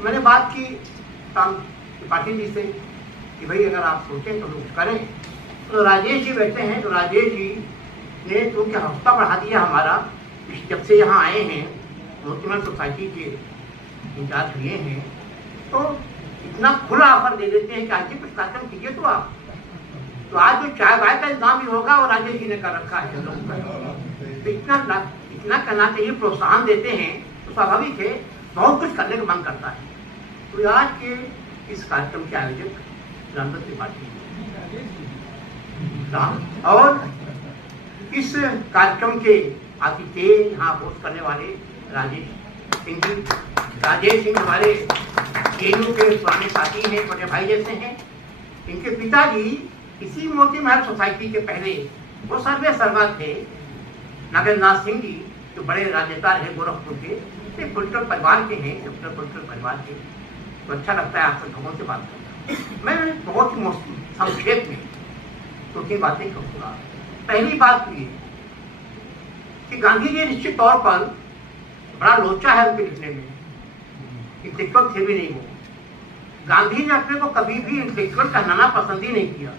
मैंने बात की शाम त्रिपाठी जी से कि भाई अगर आप सोचें तो कुछ करें। तो राजेश जी बैठे हैं, तो राजेश जी ने क्योंकि हौसला बढ़ा दिया हमारा, जब से यहाँ आए हैं मोतीमल सोसाइटी के इंचार्ज हुए हैं, तो इतना खुला ऑफर दे देते हैं कि आज कुछ कार्यक्रम कीजिए। तो आज जो चाय वाय का इंतजाम भी होगा वो राजेश जी ने कर रखा है लोगों का। तो इतना करना चाहिए, प्रोत्साहन देते हैं तो स्वाभाविक है बहुत कुछ करने का मन करता है। तो आज के इस कार्यक्रम के आयोजक रामदत्त त्रिपाठी और इस कार्यक्रम के आतिथ्य यहाँ होस्ट करने वाले राजेश सिंह जी। राजेश सिंह हमारे केनू के पुराने साथी हैं, बड़े भाई जैसे हैं। इनके पिताजी इसी मोती महल सोसाइटी के पहले वो सर्वे सर्वा थे, नागेंद्रनाथ सिंह जी, जो बड़े राजनेता रहे गोरखपुर के, पॉलिटिकल परिवार के हैं, पॉलिटिकल परिवार के। तो अच्छा लगता है आपसे लोगों से बात करना। मैं बहुत ही संक्षेप में दो तीन बातें कहूँगा। पहली बात ये कि गांधी जी निश्चित तौर पर बड़ा लोचा है उनके लिखने में, इंटेलेक्चुअल थे भी नहीं वो। गांधी ने अपने को कभी भी इंटेलेक्चुअल कहलाना पसंद ही नहीं किया।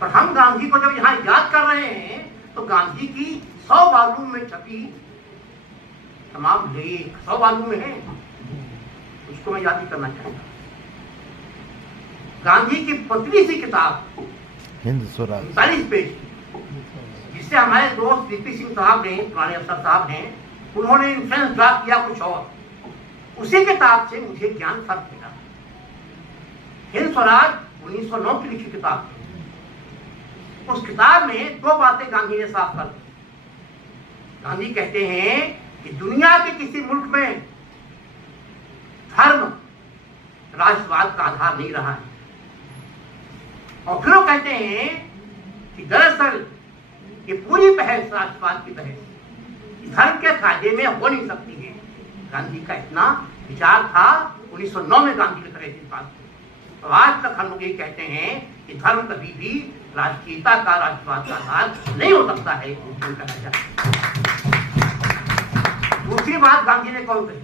पर हम गांधी को जब यहाँ याद कर रहे हैं तो गांधी की 100 वॉल्यूम में छपी तमाम लेख 100 वॉल्यूम में है, उसको मैं याद ही करना चाहूंगा। गांधी की पतली सी किताब हिंद स्वराज 40 पेज, जिससे हमारे दोस्त वीपी सिंह साहब ने, पुराने अफसर साहब हैं, उन्होंने इंफ्लुएंस ड्राफ्ट किया कुछ और। उसी किताब से मुझे ज्ञान सब मिला। हिंद स्वराज 1909 की लिखी किताब थी। उस किताब में 2 बातें गांधी ने साफ कर दी। गांधी कहते हैं कि दुनिया के किसी मुल्क में धर्म राष्ट्रवाद का आधार नहीं रहा है। और फिर वो कहते हैं कि दरअसल ये पूरी बहस राष्ट्रवाद की बहस धर्म के फायदे में हो नहीं सकती है। गांधी का इतना विचार था। 1909 में गांधी लिख रहे थे इस बात को। तो आज तक हम लोग ये कहते हैं कि धर्म कभी भी राष्ट्रीयता का, राष्ट्रवाद का आधार नहीं हो सकता है। दूसरी बात गांधी ने कौन कही,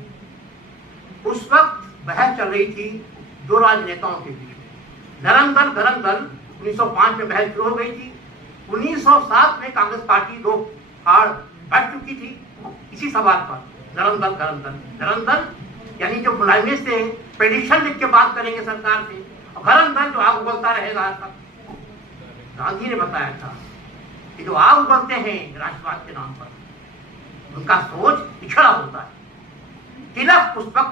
उस वक्त बहस चल रही थी 2 राजनेताओं के बीच में, धर्म दल। 1905 में बहस शुरू हो गई थी। 1907 में कांग्रेस पार्टी 2 हार बैठ चुकी थी इसी सवाल पर, धर्म दल यानी जो बुलाने से प्रेडिक्शन लिख के बात करेंगे सरकार से, और धर्म दल जो आग उगलता रहेगा आज तक। गांधी ने बताया था कि जो आग उगलते हैं राष्ट्रवाद के नाम पर, उनका सोच पिछड़ा होता है। तिलक उस वक्त